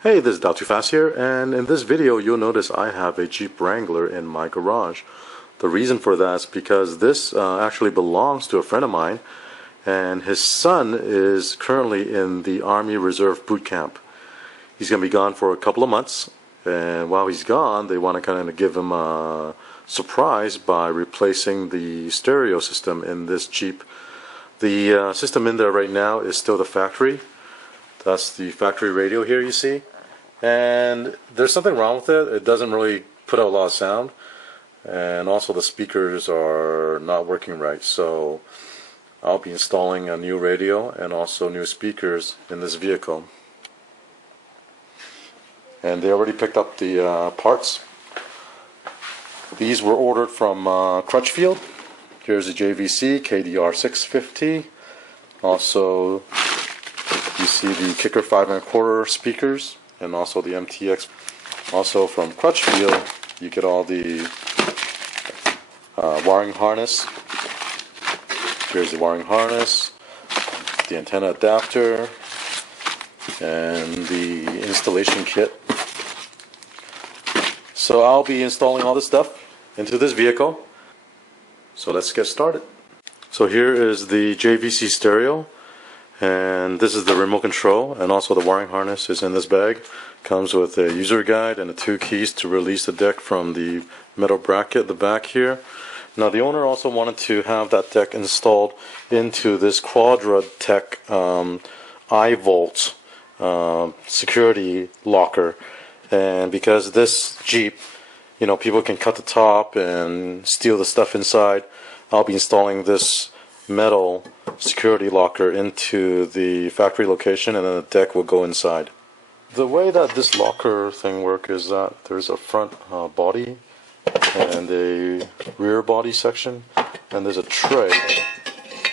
Hey, this is Too Fast here, and in this video you'll notice I have a Jeep Wrangler in my garage. The reason for that is because this actually belongs to a friend of mine, and his son is currently in the Army Reserve boot camp. He's going to be gone for a couple of months, and while he's gone they want to kind of give him a surprise by replacing the stereo system in this Jeep. The system in there right now is still the factory. That's the factory radio here you see, and there's something wrong with it. It doesn't really put out a lot of sound, and also the speakers are not working right, so I'll be installing a new radio and also new speakers in this vehicle. And they already picked up the parts. These were ordered from Coaxial. Here's the JVC KDR 650. Also you see the Kicker 5 1/4 speakers and also the MTX. Also from Coaxial you get all the wiring harness. Here's the wiring harness, the antenna adapter, and the installation kit. So I'll be installing all this stuff into this vehicle. So let's get started. So here is the JVC stereo, and this is the remote control, and also the wiring harness is in this bag. Comes with a user guide and the 2 keys to release the deck from the metal bracket at the back here. Now the owner also wanted to have that deck installed into this Quadra Tech iVolt security locker, and because this Jeep, you know, people can cut the top and steal the stuff inside, I'll be installing this metal security locker into the factory location, and then the deck will go inside. The way that this locker thing works is that there's a front body and a rear body section, and there's a tray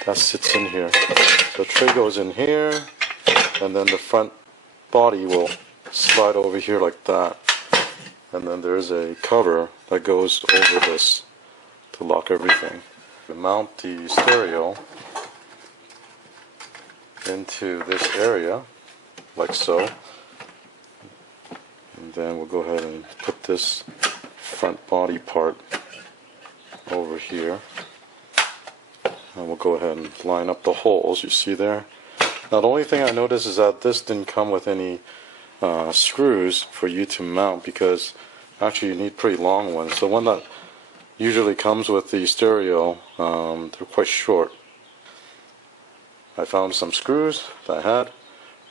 that sits in here. The tray goes in here, and then the front body will slide over here like that, and then there's a cover that goes over this to lock everything. We mount the stereo into this area like so, and then we'll go ahead and put this front body part over here, and we'll go ahead and line up the holes you see there. Now the only thing I noticed is that this didn't come with any screws for you to mount, because actually you need pretty long ones. The one that usually comes with the stereo, they're quite short. I found some screws that I had,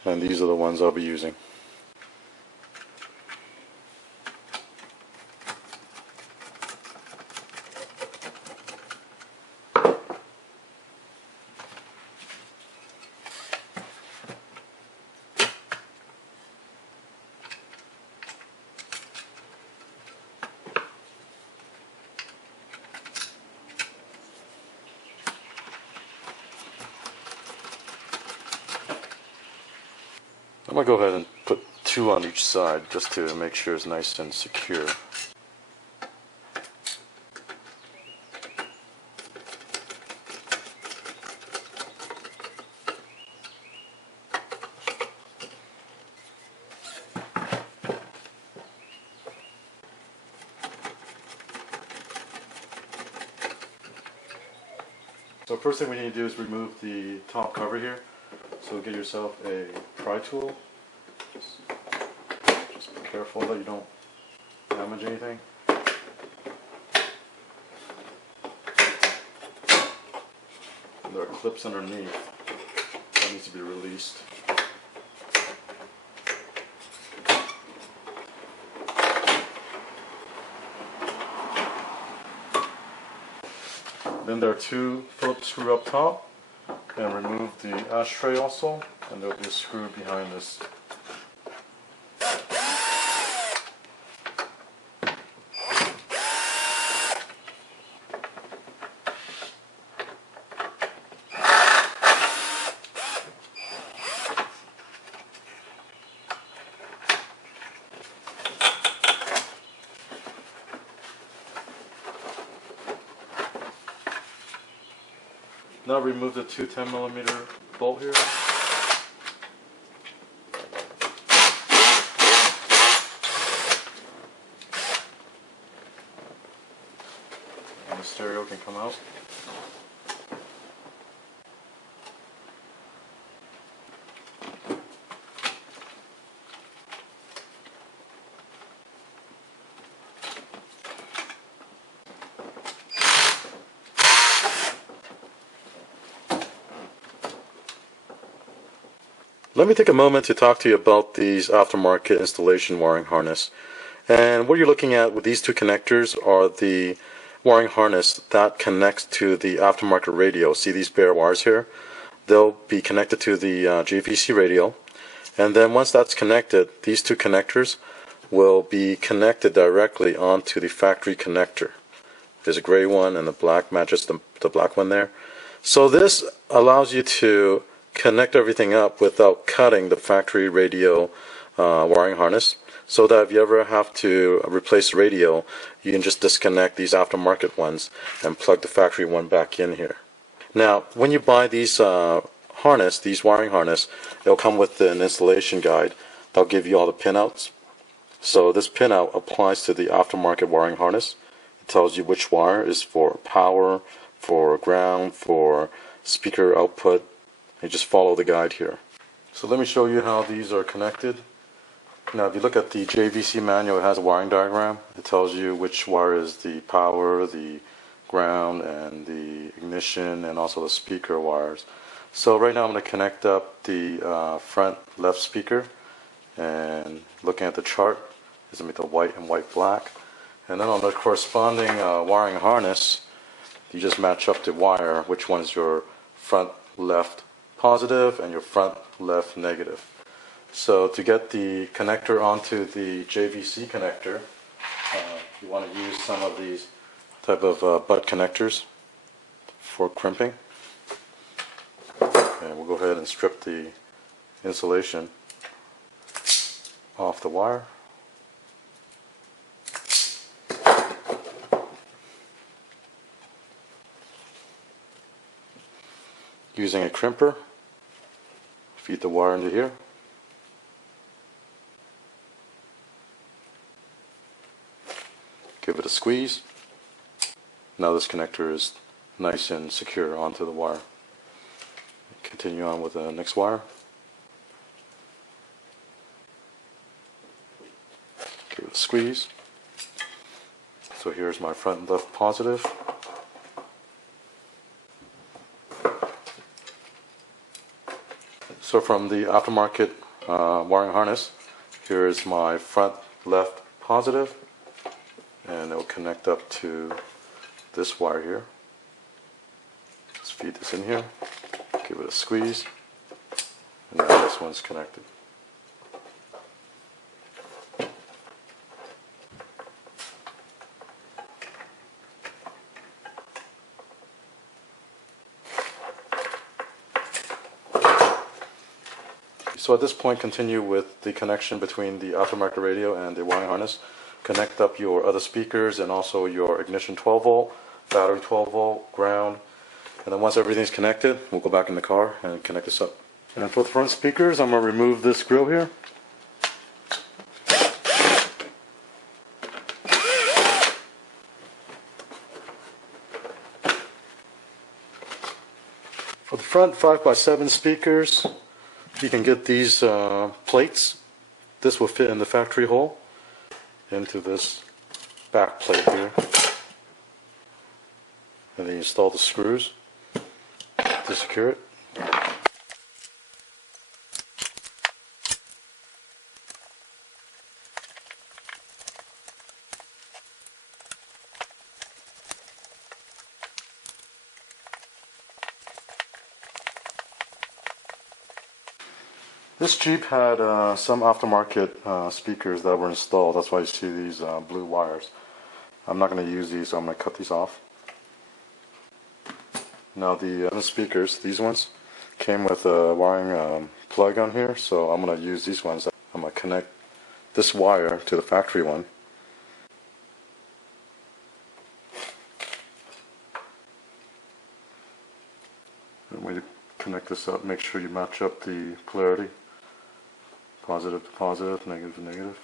and these are the ones I'll be using. I'm going to go ahead and put 2 on each side just to make sure it's nice and secure. So first thing we need to do is remove the top cover here. So get yourself a pry tool. Just be careful that you don't damage anything. And there are clips underneath that needs to be released. Then there are 2 Phillips screws up top, and remove the ashtray also, and there'll be a screw behind this. Now remove the 2 10mm bolt here. the stereo can come out. Let me take a moment to talk to you about these aftermarket installation wiring harness. And what you're looking at with these two connectors are the wiring harness that connects to the aftermarket radio. See these bare wires here? They'll be connected to the JVC radio. And then once that's connected, these two connectors will be connected directly onto the factory connector. There's a gray one and the black matches the black one there. So this allows you to connect everything up without cutting the factory radio wiring harness, so that if you ever have to replace the radio, you can just disconnect these aftermarket ones and plug the factory one back in here. Now, when you buy these these wiring harness, it'll come with an installation guide. They'll give you all the pinouts. So this pinout applies to the aftermarket wiring harness. It tells you which wire is for power, for ground, for speaker output. You just follow the guide here. So let me show you how these are connected. Now if you look at the JVC manual, it has a wiring diagram. It tells you which wire is the power, the ground, and the ignition, and also the speaker wires. So right now I'm going to connect up the front left speaker, and looking at the chart, is going to be the white and white black. And then on the corresponding wiring harness, you just match up the wire, which one is your front left positive and your front left negative. So to get the connector onto the JVC connector, you want to use some of these type of butt connectors for crimping. And we'll go ahead and strip the insulation off the wire. Using a crimper, feed the wire into here. Give it a squeeze. Now this connector is nice and secure onto the wire. Continue on with the next wire. Give it a squeeze. So here's my front and left positive. So from the aftermarket wiring harness, here is my front left positive, and it will connect up to this wire here. Just feed this in here, give it a squeeze, and now this one's connected. So at this point, continue with the connection between the aftermarket radio and the wiring harness. Connect up your other speakers and also your ignition 12 volt, battery 12 volt, ground. And then once everything's connected, we'll go back in the car and connect this up. And for the front speakers, I'm going to remove this grill here. For the front 5x7 speakers, you can get these plates. This will fit in the factory hole into this back plate here. And then you install the screws to secure it. This Jeep had some aftermarket speakers that were installed. That's why you see these blue wires. I'm not going to use these, so I'm going to cut these off. Now the speakers, these ones, came with a wiring plug on here, so I'm going to use these ones. I'm going to connect this wire to the factory one. And when you connect this up, make sure you match up the polarity. Positive to positive, negative to negative.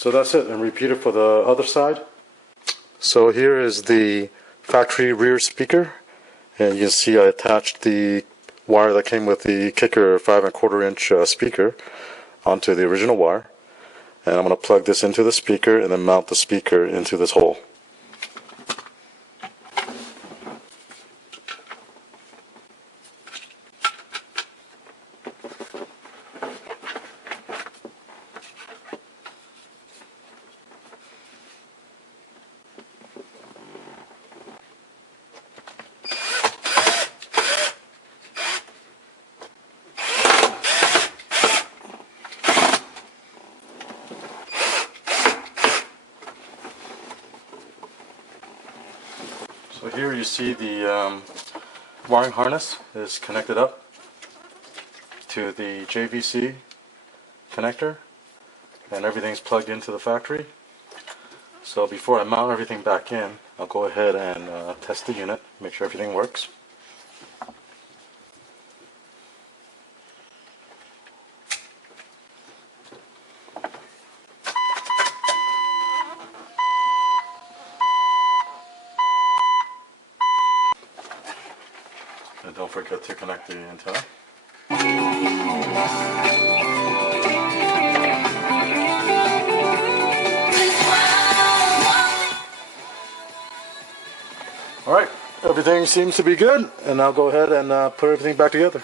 So that's it, and repeat it for the other side. So here is the factory rear speaker, and you can see I attached the wire that came with the kicker 5 1/4 inch speaker onto the original wire, and I'm going to plug this into the speaker and then mount the speaker into this hole. So here you see the wiring harness is connected up to the JVC connector, and everything's plugged into the factory. So before I mount everything back in, I'll go ahead and test the unit, make sure everything works. And don't forget to connect the antenna. Alright, everything seems to be good, and I'll go ahead and put everything back together.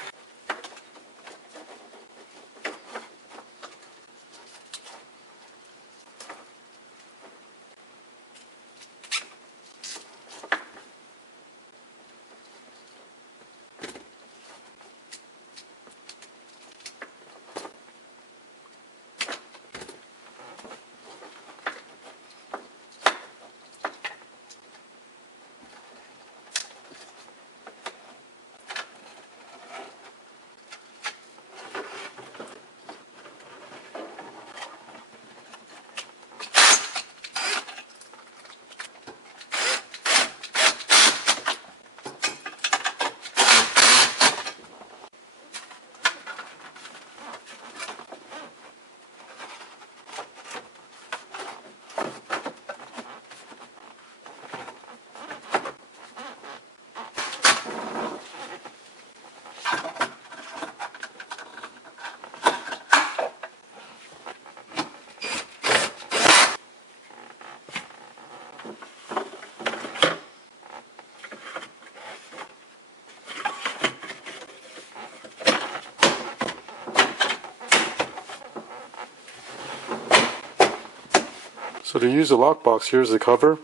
So to use the lockbox, here's the cover,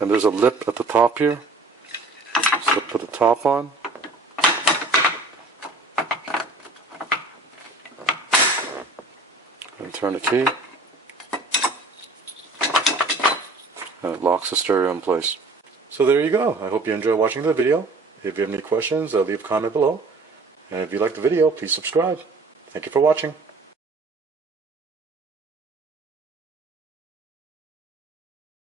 and there's a lip at the top here. So put the top on. And turn the key. And it locks the stereo in place. So there you go. I hope you enjoyed watching the video. If you have any questions, leave a comment below. And if you like the video, please subscribe. Thank you for watching.